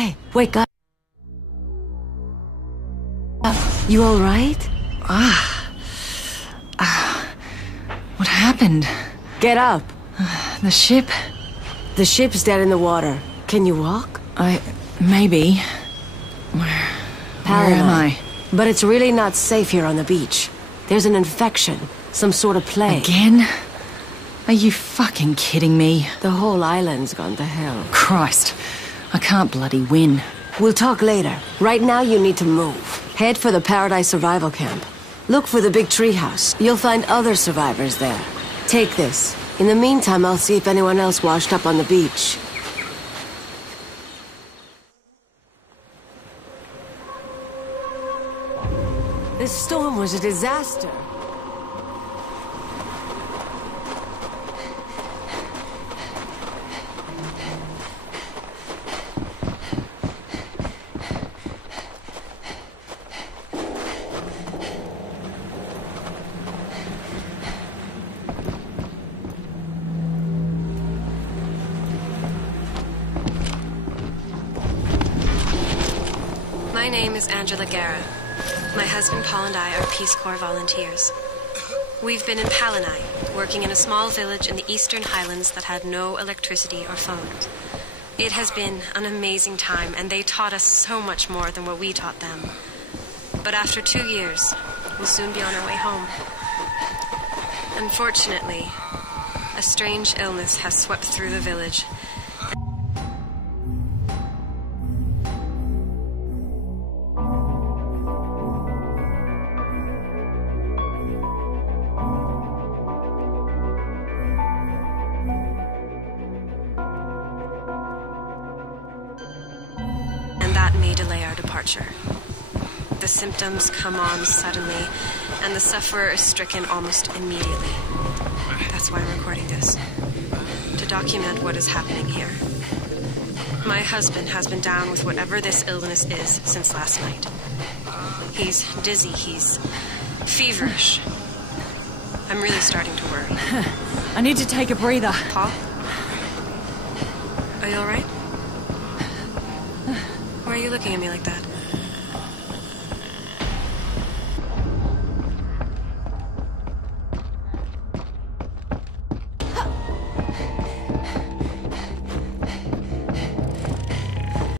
Hey, wake up. You all right? What happened? Get up. The ship? The ship's dead in the water. Can you walk? Maybe. Where am I? But it's really not safe here on the beach. There's an infection. Some sort of plague. Again? Are you fucking kidding me? The whole island's gone to hell. Christ. I can't bloody win. We'll talk later. Right now you need to move. Head for the Paradise Survival Camp. Look for the big treehouse. You'll find other survivors there. Take this. In the meantime, I'll see if anyone else washed up on the beach. This storm was a disaster. My name is Angela Guerra. My husband Paul and I are Peace Corps volunteers. We've been in Palanai, working in a small village in the Eastern Highlands that had no electricity or phones. It has been an amazing time, and they taught us so much more than what we taught them. But after 2 years, we'll soon be on our way home. Unfortunately, a strange illness has swept through the village. That may delay our departure. The symptoms come on suddenly, and the sufferer is stricken almost immediately. That's why I'm recording this, to document what is happening here. My husband has been down with whatever this illness is since last night. He's dizzy, he's feverish. I'm really starting to worry. I need to take a breather. Paul? Are you all right? Why are you looking at me like that?